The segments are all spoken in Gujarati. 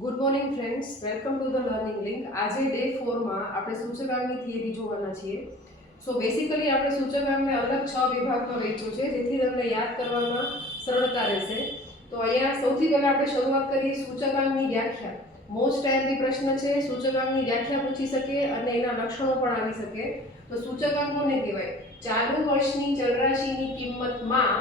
Good morning friends, welcome to the learning link. આજે ડે 4 માં આપણે સૂચકાંકની થિયરી જોવાના છીએ. સો બેસિકલી આપણે સૂચકાંકને અલગ 6 વિભાગમાં વહેંચ્યું છે જેથી તમને યાદ કરવામાં સરળતા રહેશે. તો અહીંયા સૌથી પહેલા આપણે શરૂઆત કરીએ સૂચકાંકની વ્યાખ્યા. મોસ્ટ ટાઈમલી પ્રશ્ન છે, સૂચકાંકની વ્યાખ્યા પૂછી શકે અને એના લક્ષણો પણ આવી શકે. તો સૂચકાંક કોને કહેવાય? ચાલુ વર્ષની ચલરાશિની કિંમતમાં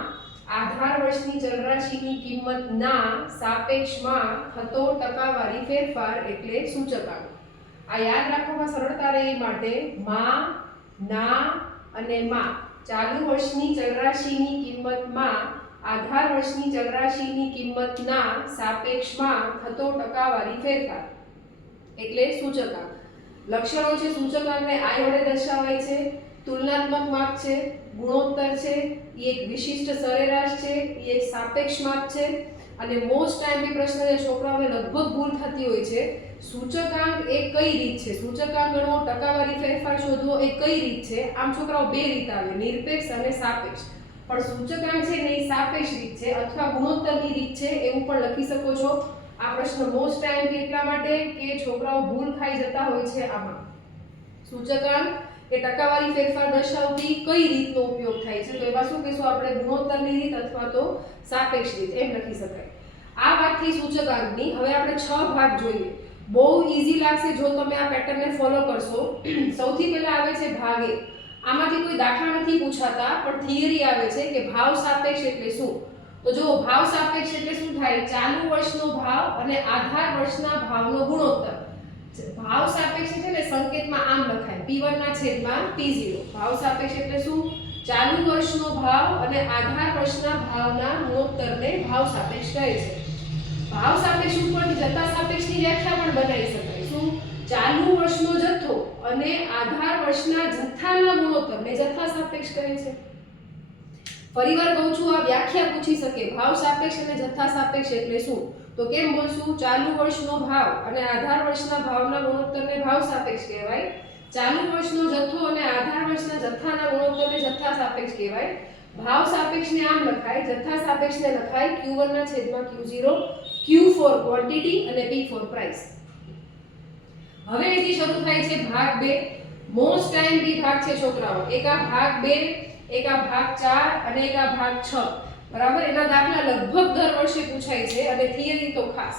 આધાર વર્ષની ચલરાશિની કિંમતના સાપેક્ષમાં થતો ટકાવારી ફેરફાર એટલે સૂચકાંક. આ યાદ રાખવામાં સરળતા રહે માટે માં, ના અને માં ચાલુ વર્ષની ચલરાશિની કિંમતમાં આધાર વર્ષની ચલરાશિની કિંમતના સાપેક્ષમાં થતો ટકાવારી ફેરફાર એટલે સૂચકાંક. લક્ષણો છે સૂચકાંકને આઈ વડે દર્શાવાય છે, તુલનાત્મક માપ છે, ગુણોત્તર છે, એ એક વિશિષ્ટ સરેરાશ છે, એ એક સાપેક્ષ માપ છે. અને મોસ્ટ ટાઈમલી પ્રશ્ન જે છોકરાઓને લગભગ ભૂલ થતી હોય છે, સૂચકાંક એ કઈ રીત છે? સૂચકાંક ગણવો, ટકાવારી ફેરફાર શોધવો એ કઈ રીત છે? આમ છોકરાઓ બે રીત આવે, નિરપેક્ષ અને સાપેક્ષ. પણ સૂચકાંક છે ને એ સાપેક્ષ રીત છે અથવા ગુણોત્તરની રીત છે એવું પણ લખી શકો છો. આ પ્રશ્ન મોસ્ટ ટાઈમલી એટલા માટે કે છોકરાઓ ભૂલ ખાઈ જતા હોય છે આમાં. સૂચકાંક એ ટકાવારી ફેરફાર દર્શાવતી કઈ રીતનો ઉપયોગ થાય છે? તો એમાં શું કહીશું આપણે? ગુણોત્તરની રીત અથવા તો સાપેક્ષ રીત એમ લખી શકાય. આ વાતથી સૂચકાંકની હવે આપણે 6 ભાગ જોઈએ. બહુ ઈઝી લાગશે જો તમે આ પેટર્નને ફોલો કરશો. સૌથી પહેલા આવે છે ભાગ 1. આમાંથી કોઈ દાખલા નથી પૂછાતા પણ થિયરી આવે છે કે ભાવ સાપેક્ષ એટલે શું. તો જો ભાવ સાપેક્ષ એટલે શું થાય? ચાલુ વર્ષનો ભાવ અને આધાર વર્ષના ભાવનો ગુણોત્તર. ભાવ સાપેક્ષ છે ને સંકેતમાં આમ લખાય P1 ના છેદમાં P0. ભાવ સાપેક્ષ એટલે શું? ચાલુ વર્ષનો ભાવ અને આધાર વર્ષના ભાવના ગુણોત્તરને ભાવ સાપેક્ષ કહે છે. ભાવ સાપેક્ષ ઉપરથી જથ્થા સાપેક્ષની વ્યાખ્યા પણ બનાવી શકાય. શું? ચાલુ વર્ષનો જથ્થો અને આધાર વર્ષના જથ્થાના ગુણોત્તરને જથ્થા સાપેક્ષ કહે છે. ફરીવાર કહું છું, આ વ્યાખ્યા પૂછી શકે ભાવ સાપેક્ષ અને જથ્થા સાપેક્ષ એટલે શું. તો કેમ બોલશું? ચાલુ વર્ષનો ભાવ અને આધાર વર્ષના ભાવના ગુણોત્તરને ભાવ સાપેક્ષ કહેવાય. ચાલુ વર્ષનો જથ્થો અને આધાર વર્ષના જથ્થાના ગુણોત્તરને જથ્થા સાપેક્ષ કહેવાય. ભાવ સાપેક્ષને આમ લખાય, જથ્થા સાપેક્ષને લખાય Q1 ના છેદમાં Q0, Q for quantity અને P for price. હવે એથી શરૂ થાય છે ભાગ 2. મોસ્ટ ટાઈમલી ભાગ છે છોકરાઓ. એક આ ભાગ 2, એક આ ભાગ 4 અને એક આ ભાગ 6. બરાબર? એના દાખલા લગભગ દર વર્ષે પૂછાય છે અને થિયરી તો ખાસ.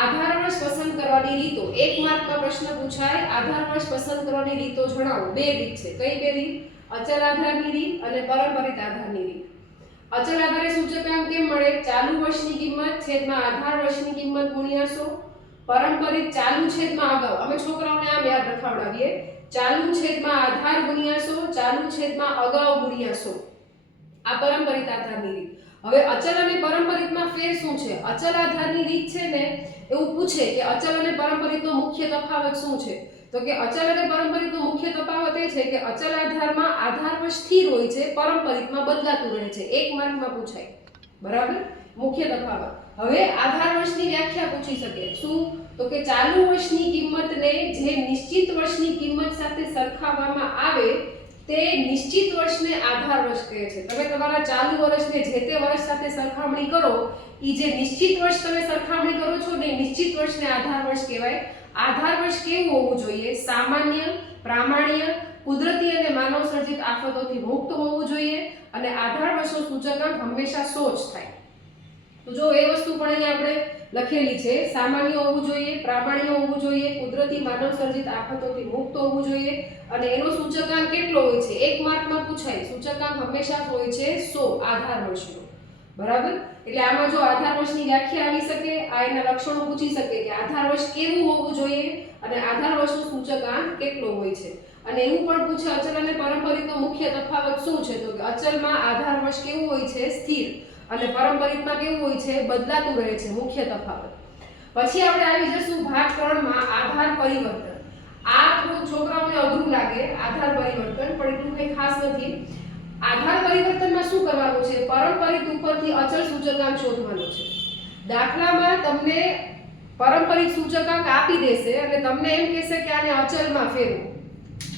આધાર વર્ષ પસંદ કરવાની રીતો. 1 માર્કમાં પ્રશ્ન પૂછાય, આધાર વર્ષ પસંદ કરવાની રીતો જણાવો. બે રીત છે. કઈ બે રીત? અચલ આધારની રીત અને પારંપરિક આધારની રીત. અચલ આધારે સૂચકાંક કેમ મળે? ચાલુ વર્ષની કિંમત છેદમાં આધાર વર્ષની કિંમત ગુણ્યા 100. પારંપરિક ચાલુ છેદમાં અગાઉ. અમે છોકરાઓને આમ યાદ રખાવડાવીએ, ચાલુ છેદમાં આધાર ગુણ્યા 100, ચાલુ છેદમાં અગાઉ ગુણ્યા 100. આ પારંપરિક આધારની રીત. હવે અચલ અને પારંપરિકમાં ફેર શું છે? અચલ આધારની રીત છે ને એવું પૂછે કે અચલ અને પારંપરિકનો મુખ્ય તફાવત શું છે? તો કે અચલ અને પારંપરિકનો મુખ્ય તફાવત એ છે કે અચલ આધારમાં આધાર વર્ષ સ્થિર હોય છે, પારંપરિકમાં બદલાતું રહે છે. 1 માર્કમાં પૂછાય. બરાબર? મુખ્ય તફાવત. હવે આધાર વર્ષની વ્યાખ્યા પૂછી શકે. શું? તો કે ચાલુ વર્ષની કિંમતને જે નિશ્ચિત વર્ષની કિંમત સાથે સરખાવવામાં આવે તે નિશ્ચિત વર્ષને આધાર વર્ષ કહે છે. તમે તમારા ચાલુ વર્ષને જે તે વર્ષ સાથે સરખામણી કરો, એ જે નિશ્ચિત વર્ષ તમે સરખામણી કરો છો ને નિશ્ચિત વર્ષને આધાર વર્ષ કહેવાય. આધાર વર્ષ કેવું હોવું જોઈએ? સામાન્ય, પ્રામાણ્ય, કુદરતી અને માનવ સર્જિત આફતોથી મુક્ત હોવું જોઈએ અને આધાર વર્ષનો સૂચકાંક હંમેશા 100 જ થાય. તો જો એ વસ્તુ પણ અહીંયા આપણે લખેલી છે. સામાન્ય હોવું જોઈએ, પ્રામાણ્ય હોવું જોઈએ, કુદરતી માનવ સર્જિત આફતોથી મુક્ત હોવું જોઈએ અને એનો સૂચકાંક કેટલો હોય છે? 1 માર્કમાં પૂછાય. સૂચકાંક હંમેશા હોય છે 100 આધાર વર્ષનો. બરાબર? એટલે આમાં જો આધાર વર્ષની વ્યાખ્યા આવી શકે, આ એના લક્ષણો પૂછી શકે કે આધાર વર્ષ કેવું હોવું જોઈએ અને આધાર વર્ષનો સૂચકાંક કેટલો હોય છે. અને એવું પણ પૂછે અચલ અને પારંપરિકનો મુખ્ય તફાવત શું છે? તો કે અચલમાં આધાર વર્ષ કેવું હોય છે? સ્થિર. અને પારંપરિકમાં કેવું હોય છે? બદલાતું રહે છે. મુખ્ય તફાવત. પછી આપણે આવી જશું ભાગ 3 માં આધાર પરિવર્તન. આ થોડું છોકરાઓને અઘરું લાગે, આધાર પરિવર્તન, પણ એટલું કંઈ ખાસ નથી. આધાર પરિવર્તનમાં શું કરવાનું છે? પારંપરિક ઉપરથી અચલ સૂચકાંક શોધવાનો છે. દાખલામાં તમને પારંપરિક સૂચકાંક આપી દેશે અને તમને એમ કહેશે કે આને અચલમાં ફેરવો.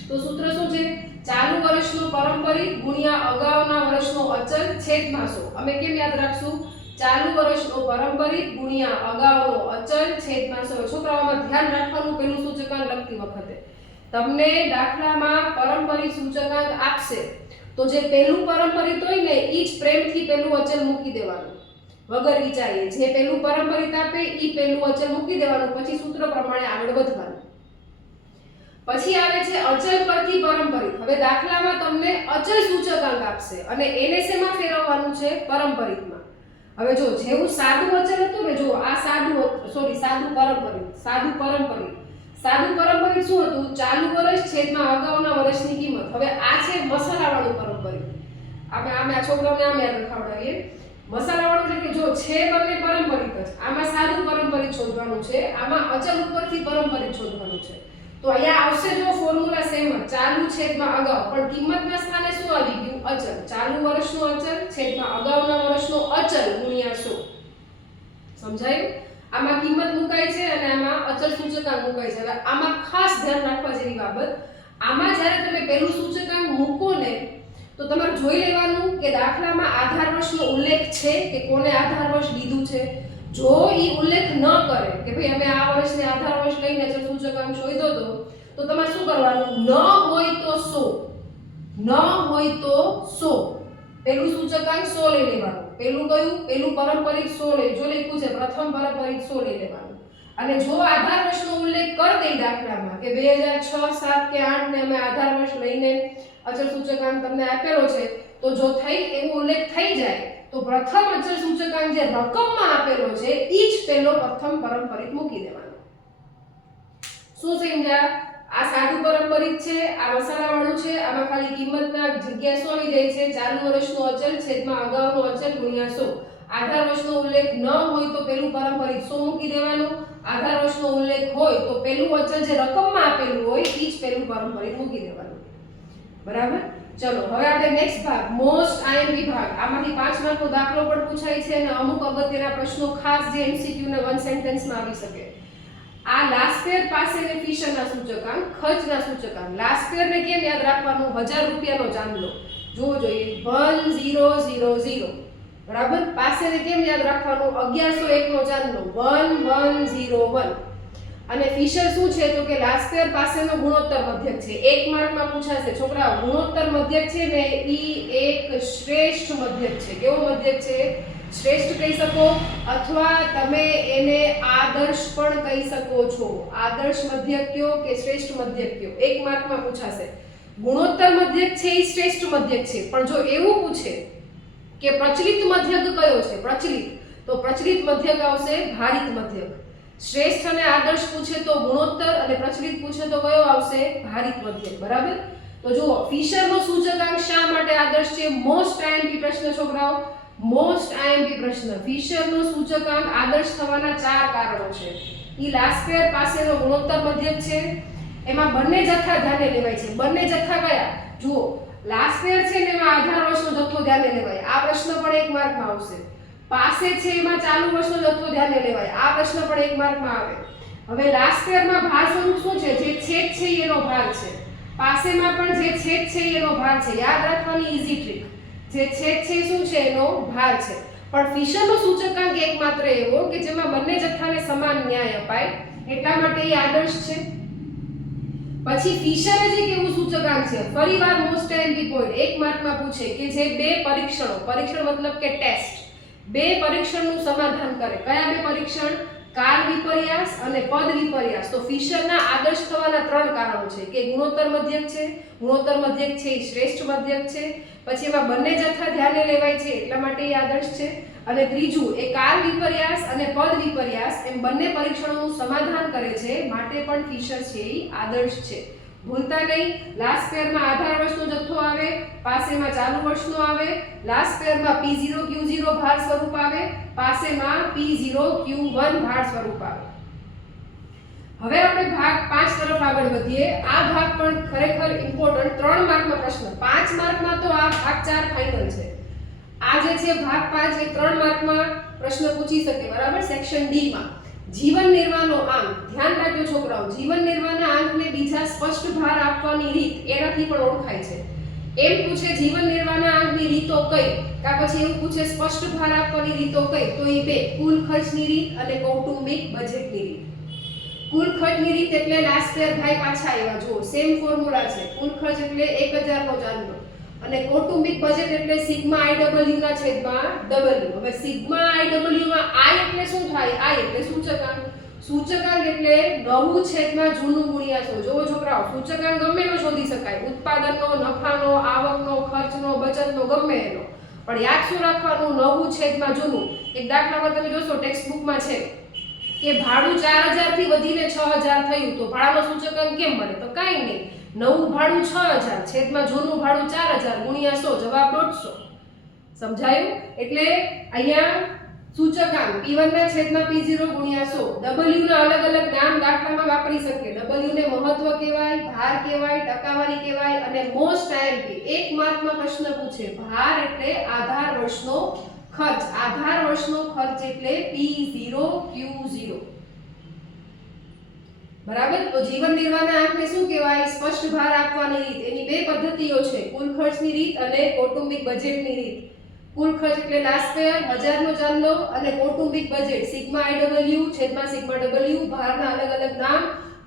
તો સૂત્ર શું છે? ચાલુ વર્ષનો પારંપરિક ગુણ્યા અગાઉના વર્ષનો અચલ છેદમાં 100. અમે કેમ યાદ રાખશું? ચાલુ વર્ષનો પારંપરિક ગુણ્યા અગાઉનો અચલ છેદમાં 100. છોકરાઓમાં ધ્યાન રાખવાનું પેલું સૂચકાંક લખતી વખતે તમને દાખલામાં પારંપરિક સૂચકાંક આપશે તો જે પેલું પારંપરિક હોય ને ઈ જ પ્રેમથી પેલું અચલ મૂકી દેવાનું વગર વિચારીએ. જે પેલું પારંપરિક આપે ઈ પેલું અચલ મૂકી દેવાનું, પછી સૂત્ર પ્રમાણે આગળ વધવાનું. પછી આવે છે અચલ પરથી પારંપરિક. હવે દાખલામાં તમને અચલ સૂચકાંક આપશે અને એને શેમાં ફેરવવાનું છે? પારંપરિકમાં. હવે જો જેવું સાદું અચલ હતું ને, જો આ સાદું પારંપરિક. સાદું પારંપરિક શું હતું? ચાલુ વર્ષ છેદમાં અગાઉના વર્ષની કિંમત. હવે આ છે મસાલાવાળું પારંપરિક. આપણે આ છોકરાઓને આમ યાદ રખાવડાવીએ. મસાલાવાળું એટલે કે જો છે બંને પારંપરિક જ, આમાં સાદું પારંપરિક શોધવાનું છે, આમાં અચલ ઉપરથી પારંપરિક શોધવાનું છે. તો અહીંયા આવશે જો ફોર્મ્યુલા સેમ જ, ચાલુ છેદમાં અગાઉ, પણ કિંમતના સ્થાને શું આવી ગયું? અચલ. ચાલુ વર્ષનો અચલ છેદમાં અગાઉના વર્ષનો અચલ ગુણ્યા 100. સમજાયું? આમાં કિંમત મુકાય છે અને આમાં અચલ સૂચકાંક મુકાય છે. હવે આમાં ખાસ ધ્યાન રાખવા જેવી બાબત, આમાં જ્યારે તમે પહેલું સૂચકાંક મૂકો ને તો તમારે જોઈ લેવાનું કે દાખલામાં આધાર વર્ષનો ઉલ્લેખ છે કે કોને આધાર વર્ષ લીધું છે. જો ઈ ઉલ્લેખ ન કરે કે ભાઈ અમે આ વર્ષને આધાર વર્ષ લઈને અચલ સૂચકાંક શોધ્યો તો તમારે શું કરવાનું? ન હોય તો 100. પેલું સૂચકાંક 100 લઈ લેવાનું. પેલું કયું? પેલું પારંપરિક 100 લઈ. જો લખ્યું છે પ્રથમ પારંપરિક 100 લઈ લેવાનું. અને જો આધાર વર્ષનો ઉલ્લેખ કરી દે દાખલામાં કે 2006, 7 કે 8 ને અમે આધાર વર્ષ લઈને અચલ સૂચકાંક તમને આપેલો છે, તો જો એવો ઉલ્લેખ થઈ જાય તો પ્રથમ અચલ સૂચકાંક જે રકમમાં આપેલો છે ઈ જ પેલો પ્રથમ પારંપરિક મૂકી દેવાનો. શું સમજ્યા? આ સાદું પારંપરિક છે, આ મસાલાવાળું છે, આમાં ખાલી કિંમતના જગ્યા 100 આવી જાય છે. ચાલુ વર્ષનો અચલ છેદમાં અગાઉનો અચલ ગુણ્યા 100. આધાર વર્ષનો ઉલ્લેખ ન હોય તો પેલું પારંપરિક 100 મૂકી દેવાનું. આધાર વર્ષનો ઉલ્લેખ હોય તો પેલું અચલ જે રકમમાં આપેલું હોય ઈ જ પેલું પારંપરિક મૂકી દેવાનું. બરાબર? ચલો હવે આપણે નેક્સ્ટ ભાગ, મોસ્ટ આઈએમપી ભાગ. આમાંથી 5 માર્કનો દાખલો પણ પૂછાય છે અને અમુક અગત્યના પ્રશ્નો ખાસ જે એમસીક્યુ ને વન સેન્ટેન્સમાં આવી શકે. આ લાસ્પેર પાસે ને ફિશરના સૂચકાંક, ખર્ચના સૂચકાંક. લાસ્પેરને કેમ યાદ રાખવાનું? 1000 રૂપિયાનો ચાંદલો. જોવો જોઈએ 1000. બરાબર? પાસેને કેમ યાદ રાખવાનું? 1101 નો ચાંદલો 1101. અને ફિશર શું છે? તો કે લાસ્પેર પાસેનો ગુણોત્તર મધ્યક છે. 1 માર્કમાં પૂછાશે છોકરાઓ. ગુણોત્તર મધ્યક છે ને ઈ એક શ્રેષ્ઠ મધ્યક છે. કેવો મધ્યક છે? શ્રેષ્ઠ કહી શકો અથવા તમે એને આદર્શ પણ કહી શકો છો. આદર્શ મધ્યક કયો કે શ્રેષ્ઠ મધ્યક કયો? 1 માર્કમાં પૂછાશે. ગુણોત્તર મધ્યક છે ઈ શ્રેષ્ઠ મધ્યક છે, પણ જો એવું પૂછે કે પ્રચલિત મધ્યક કયો છે? પ્રચલિત, તો પ્રચલિત મધ્યક આવશે ભારિત મધ્યક. શ્રેષ્ઠ અને આદર્શ પૂછે તો ગુણોત્તર અને પ્રચલિત પૂછે તો કયો આવશે? ભારિત મધ્યક. બરાબર? તો જુઓ ફિશરનો સૂચકાંક શા માટે આદર્શ છે? મોસ્ટ આઈએમપી પ્રશ્ન છોકરાઓ, મોસ્ટ આઈએમપી પ્રશ્ન. ફિશરનો સૂચકાંક આદર્શ થવાના 4 કારણો છે. ઈ લાસ્પેર પાસેનો ગુણોત્તર મધ્યક છે. એમાં બંને જથ્થા ધ્યાને લેવાય છે. બંને જથ્થા કયા? જુઓ લાસ્પેર છે ને એમાં આધાર વર્ષનો જથ્થો ધ્યાને લેવાય. આ પ્રશ્ન પણ 1 માર્કમાં આવશે. પાસે છે એમાં ચાલુ વર્ષનો જથ્થો ધ્યાને લેવાય. આ પ્રશ્ન પણ 1 માર્કમાં આવે. હવે લાસ્પેરમાં ભાર સ્વરૂપ શું છે? જે છેદ છે એનો ભાર છે. પાસેમાં પણ જે છેદ છે એનો ભાર છે. યાદ રાખવાની ઈઝી ટ્રીક. જે છેદ છે શું છે? એનો ભાર છે. પણ ફિશરનો સૂચકાંક એકમાત્ર એવો કે જેમાં બંને જથ્થાને સમાન ન્યાય અપાય, એટલા માટે એ આદર્શ છે. પછી ફિશર જ એક એવું સૂચકાંક છે, ફરીવાર મોસ્ટ આઈએમપી પોઈન્ટ 1 માર્કમાં પૂછે કે જે બે પરીક્ષણો, પરીક્ષણ મતલબ કે ટેસ્ટ, બે પરીક્ષણનું સમાધાન કરે. કયા બે પરીક્ષણ? કાળ વિપર્યાસ અને પદ વિપર્યાસ. તો ફિશરના આદર્શ થવાના 3 કારણો છે કે ગુણોત્તર મધ્યક છે, ગુણોત્તર મધ્યક છે એ શ્રેષ્ઠ મધ્યક છે, પછી એમાં બંને જથ્થા ધ્યાને લેવાય છે એટલા માટે એ આદર્શ છે, અને ત્રીજું એ કાળ વિપર્યાસ અને પદ વિપર્યાસ એમ બંને પરીક્ષણોનું સમાધાન કરે છે, માટે પણ ફિશર છે એ આદર્શ છે. ભૂલતા નહીં, લાસ્ટ પેરમાં આધાર વર્ષનો જથ્થો આવે, પાસેમાં ચાલુ વર્ષનો આવે, લાસ્ટ પેરમાં P0 Q0 ભાર સ્વરૂપ આવે, પાસેમાં P0 Q1 ભાર સ્વરૂપ આવે. હવે આપણે ભાગ 5 તરફ આગળ વધીએ. આ ભાગ પણ ખરેખર ઇમ્પોર્ટન્ટ, 3 માર્કનો પ્રશ્ન. 5 માર્કમાં તો આ ભાગ 4 ફાઇનલ છે. આ જે છે ભાગ 5 એ 3 માર્કમાં પ્રશ્ન પૂછી શકે, બરાબર. સેક્શન ડી માં જીવન નિર્વાહનો આંક, ધ્યાન રાખજો છોકરાઓ, જીવન નિર્વાહના આંકને બીજા સ્પષ્ટ ભાર આપવાની રીત એનાથી પણ ઓળખાય છે. એમ પૂછે જીવન નિર્વાહના આંકની રીતો કઈ, કા પછી એવું પૂછે સ્પષ્ટ ભાર આપવાની રીતો કઈ, તો એ બે કુલ ખર્ચની રીત અને કૌટુંબિક બજેટની રીત. કુલ ખર્ચની રીત એટલે લાસ્ટ યર ભાઈ પાછા આવ્યા, જો સેમ ફોર્મ્યુલા છે. કુલ ખર્ચ એટલે 1000 નો ચાંદલો અને કૌટુંબિક બજેટ એટલે સિગ્મા IW ના છેદમાં W. હવે સિગ્મા IW માં I એટલે શું થાય? I એટલે સૂચકાંક. સૂચકાંક એટલે નવું છેદમાં જૂનું ગુણ્યા 100. જો છોકરાઓ સૂચકાંક ગમે એનો શોધી શકાય, ઉત્પાદનનો, નફાનો, આવકનો, ખર્ચનો, બચતનો, ગમે એનો. પણ યાદ શું રાખવાનું? નવું છેદમાં જૂનું. એક દાખલામાં તમે જોશો ટેક્સ્ટ બુકમાં છે કે ભાડું 4000 થી વધીને 6000 થયું, તો ભાડાનો સૂચકાંક કેમ બને? તો કાંઈ નહીં, નવું ભાડું 6000 છેદમાં જૂનું ભાડું 4000 ગુણ્યા 100, જવાબ 150. સમજાયું? એટલે અહીંયા સૂચકાંક P1 ના છેદમાં P0 ગુણ્યા 100. W ના અલગ અલગ નામ દાખલામાં વાપરી શકીએ. W ને મહત્વ કહેવાય, ભાર કહેવાય, ટકાવારી કહેવાય અને મોસ્ટ IMP એક માર્કમાં પ્રશ્ન પૂછે, ભાર એટલે આધાર વર્ષનો ખર્ચ. આધાર વર્ષનો ખર્ચ એટલે P0 Q0. બરાબર? તો જીવન નિર્વાહના આંકને શું કહેવાય? સ્પષ્ટ ભાર આપવાની રીત. એની બે પદ્ધતિઓ છે, કુલ ખર્ચની રીત અને કૌટુંબિક બજેટની રીત. કુલ ખર્ચ એટલે લાસ્ટ યર 1000 નો ચાંદલો અને કૌટુંબિક બજેટ સિગ્મા IW છેદમાં સિગ્મા W. ભારના અલગ અલગ નામ.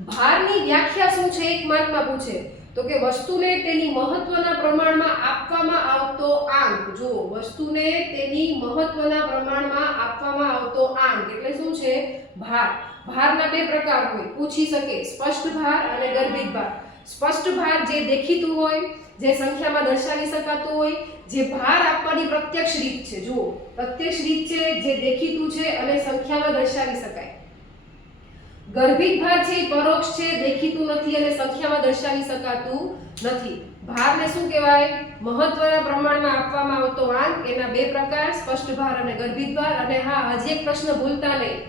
ભારની વ્યાખ્યા શું છે? એક માર્કમાં પૂછે તો કે વસ્તુને તેની મહત્વના પ્રમાણમાં આપવામાં આવતો આંક. જો વસ્તુને તેની મહત્વના પ્રમાણમાં આપવામાં આવતો આંક એટલે શું છે? ભાર. ભારના બે પ્રકાર હોય, પૂછી શકે, સ્પષ્ટ ભાર અને ગર્ભિત ભાર. સ્પષ્ટ ભાર જે દેખીતું હોય, જે સંખ્યામાં દર્શાવી શકાતું હોય, જે ભાર આપવાની પ્રત્યક્ષ રીત છે. જુઓ, પ્રત્યક્ષ રીત છે, જે દેખીતું છે અને સંખ્યામાં દર્શાવી શકાય. ગર્ભિત ભાર છે એ પરોક્ષ છે, દેખીતું નથી અને સંખ્યામાં દર્શાવી શકાતું નથી. ભારને શું કહેવાય? મહત્વના પ્રમાણમાં આપવામાં આવતો આંક. એના બે પ્રકાર, સ્પષ્ટ ભાર અને ગર્ભિત ભાર. અને હા, હજી એક પ્રશ્ન ભૂલતા નહીં,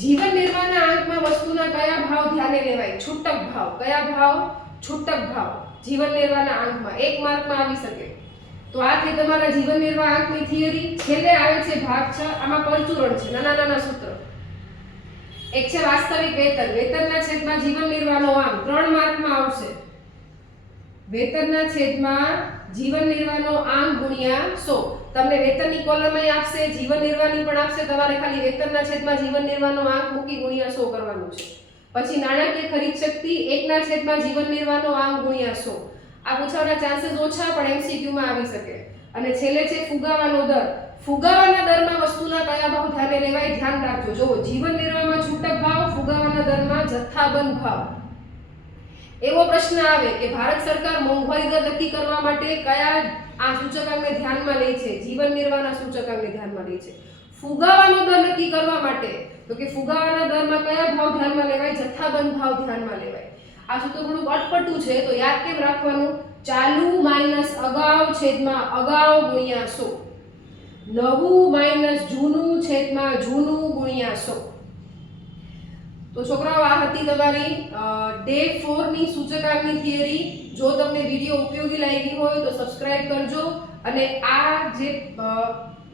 જીવન નિર્વાહના આંકમાં વસ્તુના કયા ભાવ ધ્યાને લેવાય? છૂટક ભાવ. કયા ભાવ? છૂટક ભાવ જીવન નિર્વાહના આંકમાં એક માર્કમાં આવી શકે. તો આ થઈ તમારા જીવન નિર્વાહ આંકની થિયરી. છેલ્લે આવે છે ભાગ 6. આમાં પરચુરણ છે, નાના નાના સૂત્ર. એક છે વાસ્તવિક વેતન. વેતનના છેદમાં જીવન નિર્વાહનો આંક 3 માર્કમાં આવશે. વેતનના છેદમાં જીવન નિર્વાહનો આંક ગુણ્યા 100. તમને વેતનની કોલમ આપશે, જીવન નિર્વાહની પણ આપશે. તમારે ખાલી વેતનના છેદમાં જીવન નિર્વાહનો આંક મૂકી ગુણ્યા 100 કરવાનું છે. પછી નાણાકીય ખરીદ શક્તિ 1 ના છેદમાં જીવન નિર્વાહનો આંક ગુણ્યા 100. આ પૂછવાના ચાન્સીસ ઓછા પણ MCQ માં આવી શકે. અને છેલ્લે છે ફુગાવાનો દર. ફુગાવાના દરમાં વસ્તુના કયા ભાવ ધ્યાને લેવાય? ધ્યાન રાખજો. જો જીવન નિર્વાહમાં છૂટક ભાવ, ફુગાવાના દરમાં જથ્થાબંધ ભાવ. એવો પ્રશ્ન આવે કે ભારત સરકાર મોંઘવારી દર નક્કી કરવા માટે કયા આ સૂચકાંકને ધ્યાનમાં લે છે? જીવન નિર્વાહના સૂચકાંકને ધ્યાનમાં લે છે. ફુગાવાનો દર નક્કી કરવા માટે તો કે ફુગાવાના દરમાં કયા ભાવ ધ્યાનમાં લેવાય? જથ્થાબંધ ભાવ ધ્યાનમાં લેવાય. આ સૂત્ર થોડું અટપટું છે, તો યાદ કેમ રાખવાનું? ચાલુ માઈનસ અગાઉ છેદમાં અગાઉ ગુણ્યા 100. નવું માઈનસ જૂનું છેદમાં જૂનું ગુણ્યા 100. તો છોકરાઓ, આ હતી તમારી ડે 4 ની સૂચકાંકની થિયરી. જો તમને વિડીયો ઉપયોગી લાગી હોય તો સબસ્ક્રાઇબ કરજો. અને આ જે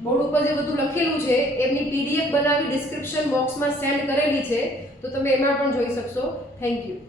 બોર્ડ ઉપર જે બધું લખેલું છે એમની PDF બનાવી ડિસ્ક્રિપ્શન બોક્સમાં સેન્ડ કરેલી છે, તો તમે એમાં પણ જોઈ શકશો. Thank you.